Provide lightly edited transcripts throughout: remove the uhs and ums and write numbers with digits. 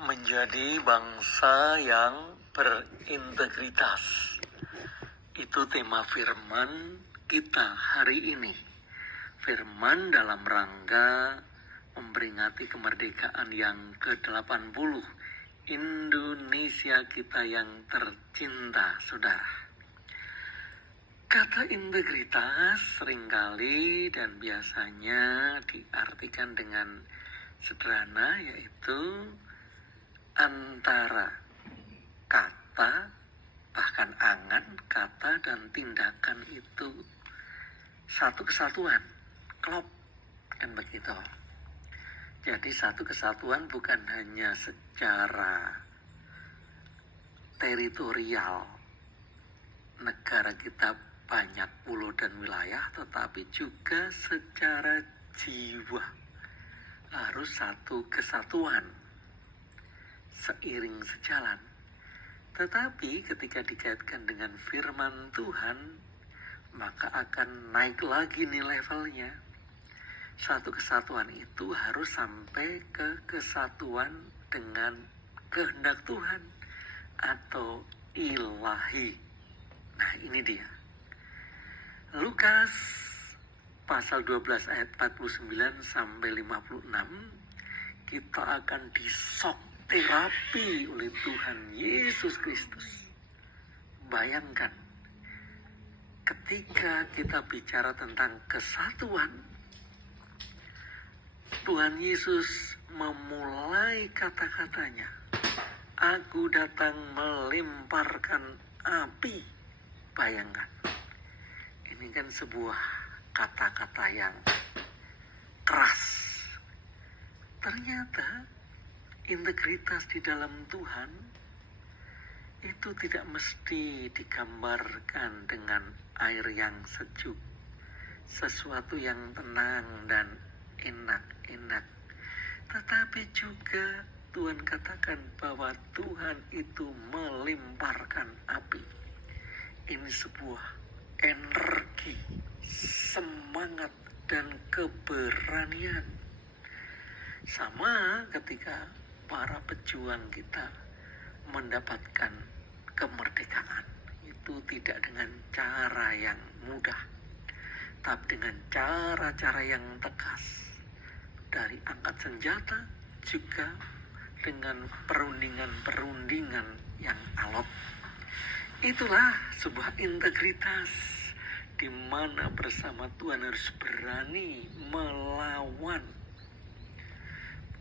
Menjadi bangsa yang berintegritas. Itu tema firman kita hari ini. Firman dalam rangka memperingati kemerdekaan yang ke-80. Indonesia kita yang tercinta, saudara. Kata integritas seringkali dan biasanya diartikan dengan sederhana, yaitu antara kata, bahkan angan, kata dan tindakan itu satu kesatuan, klop, kan begitu. Jadi satu kesatuan bukan hanya secara teritorial, negara kita banyak pulau dan wilayah, tetapi juga secara jiwa harus satu kesatuan, seiring sejalan. Tetapi ketika dikaitkan dengan firman Tuhan, maka akan naik lagi nih levelnya. Satu kesatuan itu harus sampai ke kesatuan dengan kehendak Tuhan atau ilahi. Nah, ini dia. Lukas pasal 12 ayat 49 sampai 56, kita akan disok terapi oleh Tuhan Yesus Kristus. Bayangkan, ketika kita bicara tentang kesatuan, Tuhan Yesus memulai kata-katanya, "Aku datang melemparkan api." Bayangkan, ini kan sebuah kata-kata yang keras. Ternyata integritas di dalam Tuhan itu tidak mesti digambarkan dengan air yang sejuk, sesuatu yang tenang dan enak-enak. Tetapi juga Tuhan katakan bahwa Tuhan itu melemparkan api. Ini sebuah energi, semangat, dan keberanian. Sama ketika para pejuang kita mendapatkan kemerdekaan. Itu tidak dengan cara yang mudah, tapi dengan cara-cara yang tegas. Dari angkat senjata, juga dengan perundingan-perundingan yang alot. Itulah sebuah integritas di mana bersama Tuhan harus berani melawan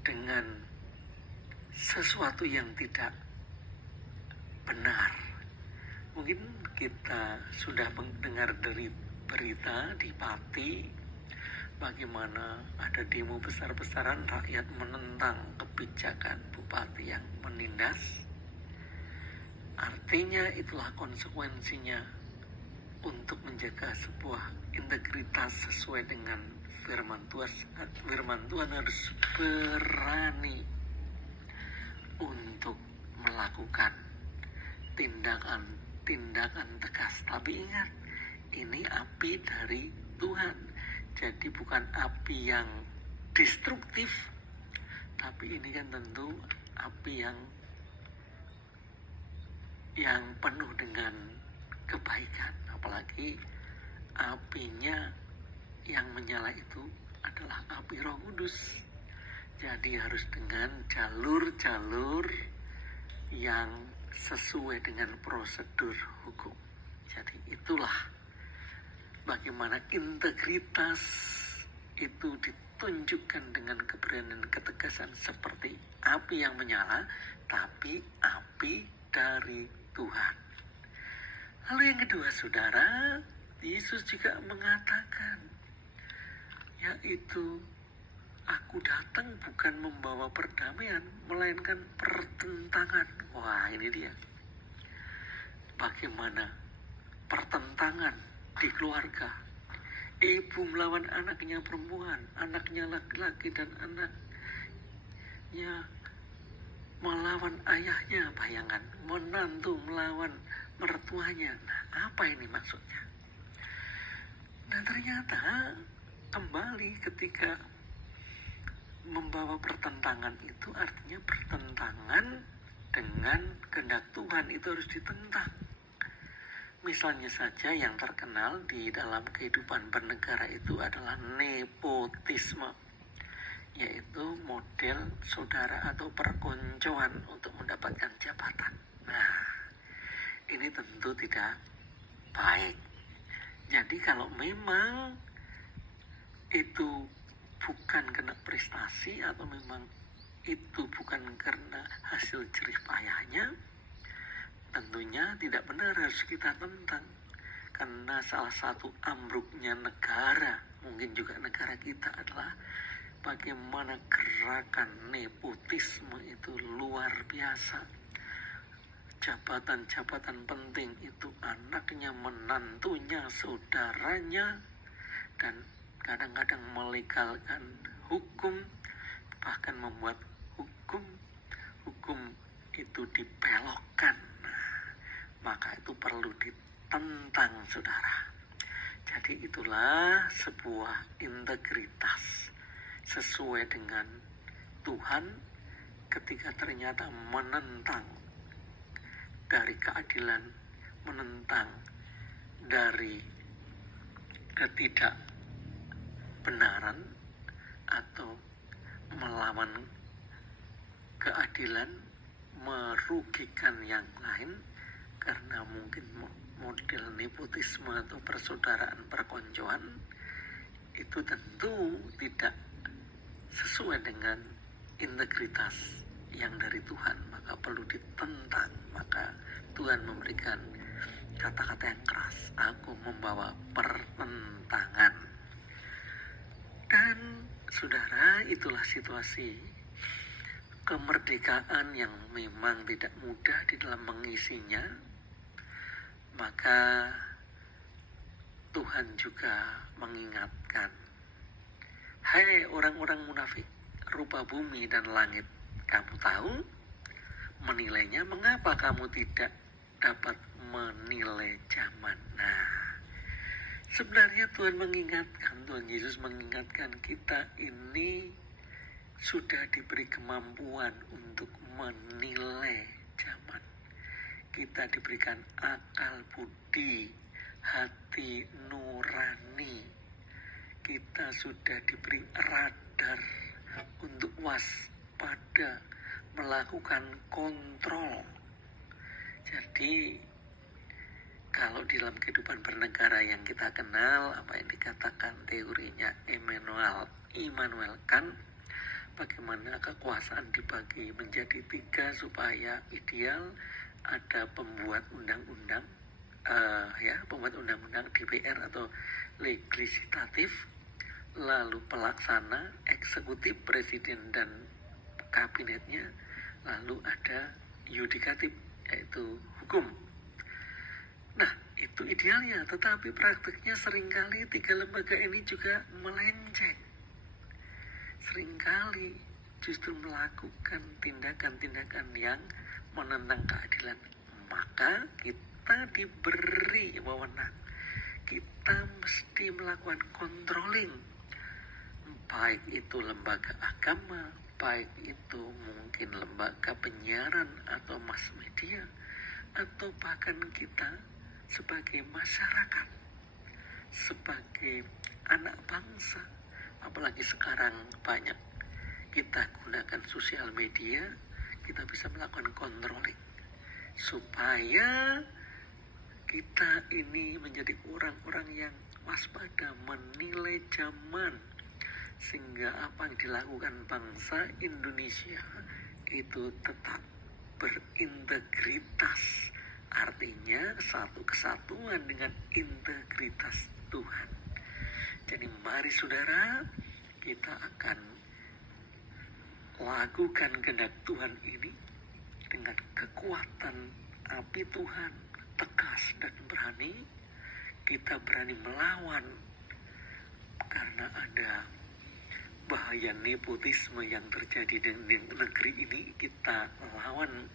dengan sesuatu yang tidak benar. Mungkin kita sudah mendengar dari berita di Pati, bagaimana ada demo besar-besaran rakyat menentang kebijakan bupati yang menindas. Artinya itulah konsekuensinya untuk menjaga sebuah integritas sesuai dengan firman Tuhan. Firman Tuhan harus berani untuk melakukan tindakan tegas. Tapi ingat, ini api dari Tuhan. Jadi bukan api yang destruktif, tapi ini kan tentu api yang penuh dengan kebaikan. Apalagi apinya yang menyala itu adalah api Roh Kudus. Jadi harus dengan jalur-jalur yang sesuai dengan prosedur hukum. Jadi itulah bagaimana integritas itu ditunjukkan dengan keberanian, ketegasan seperti api yang menyala, tapi api dari Tuhan. Lalu yang kedua, saudara, Yesus juga mengatakan, yaitu, "Aku datang bukan membawa perdamaian, melainkan pertentangan." Wah, ini dia. Bagaimana pertentangan di keluarga. Ibu melawan anaknya perempuan, anaknya laki-laki, dan anaknya melawan ayahnya. Bayangkan, menantu melawan mertuanya. Nah, apa ini maksudnya? Nah, ternyata kembali ketika membawa pertentangan itu artinya bertentangan dengan kehendak Tuhan, itu harus ditentang. Misalnya saja yang terkenal di dalam kehidupan bernegara itu adalah nepotisme, yaitu model saudara atau perkoncoan untuk mendapatkan jabatan. Nah, ini tentu tidak baik. Jadi kalau memang itu bukan karena prestasi atau memang itu bukan karena hasil jerih payahnya, tentunya tidak benar, harus kita tentang. Karena salah satu ambruknya negara, mungkin juga negara kita, adalah bagaimana gerakan nepotisme itu luar biasa. Jabatan-jabatan penting itu anaknya, menantunya, saudaranya, dan kadang-kadang melegalkan hukum, bahkan membuat hukum itu dibelokkan. Maka itu perlu ditentang, saudara. Jadi itulah sebuah integritas sesuai dengan Tuhan ketika ternyata menentang dari keadilan, menentang dari ketidakbenaran atau melawan keadilan, merugikan yang lain karena mungkin model nepotisme atau persaudaraan perkoncoan, itu tentu tidak sesuai dengan integritas yang dari Tuhan, maka perlu ditentang. Maka Tuhan memberikan kata-kata yang keras, aku membawa pertentangan. Dan saudara, itulah situasi kemerdekaan yang memang tidak mudah di dalam mengisinya. Maka Tuhan juga mengingatkan, hai orang-orang munafik, rupa bumi dan langit, kamu tahu menilainya, mengapa kamu tidak dapat menilai zaman? Nah, sebenarnya Tuhan Yesus mengingatkan kita ini sudah diberi kemampuan untuk menilai zaman. Kita diberikan akal budi, hati nurani. Kita sudah diberi radar untuk waspada, melakukan kontrol. Jadi kalau di dalam kehidupan bernegara yang kita kenal, apa yang dikatakan teorinya Immanuel Kant, bagaimana kekuasaan dibagi menjadi 3 supaya ideal. Ada pembuat undang-undang, pembuat undang-undang DPR atau legislatif, lalu pelaksana, eksekutif, presiden dan kabinetnya, lalu ada yudikatif, yaitu hukum. Nah, itu idealnya, tetapi praktiknya seringkali 3 lembaga ini juga melenceng. Seringkali justru melakukan tindakan-tindakan yang menentang keadilan. Maka kita diberi wewenang, kita mesti melakukan controlling, baik itu lembaga agama, baik itu mungkin lembaga penyiaran atau mass media, atau bahkan kita sebagai masyarakat, sebagai anak bangsa. Apalagi sekarang banyak kita gunakan sosial media, kita bisa melakukan controlling supaya kita ini menjadi orang-orang yang waspada, menilai zaman, sehingga apa yang dilakukan bangsa Indonesia itu tetap berintegritas, artinya satu kesatuan dengan integritas Tuhan. Jadi mari saudara, kita akan lakukan kehendak Tuhan ini dengan kekuatan api Tuhan, tegas dan berani. Kita berani melawan karena ada bahaya nepotisme yang terjadi di negeri ini. Kita lawan,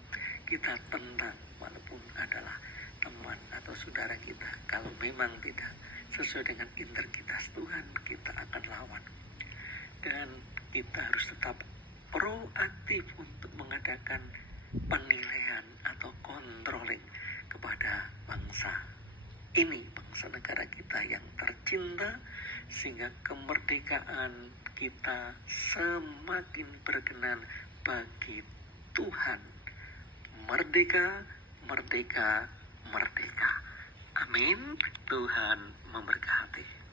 kita tentang, walaupun adalah teman atau saudara kita. Kalau memang tidak sesuai dengan integritas Tuhan, kita akan lawan. Dan kita harus tetap proaktif untuk mengadakan penilaian atau controlling kepada bangsa ini, bangsa negara kita yang tercinta, sehingga kemerdekaan kita semakin berkenan bagi Tuhan. Merdeka, merdeka, merdeka. Amin. Tuhan memberkati.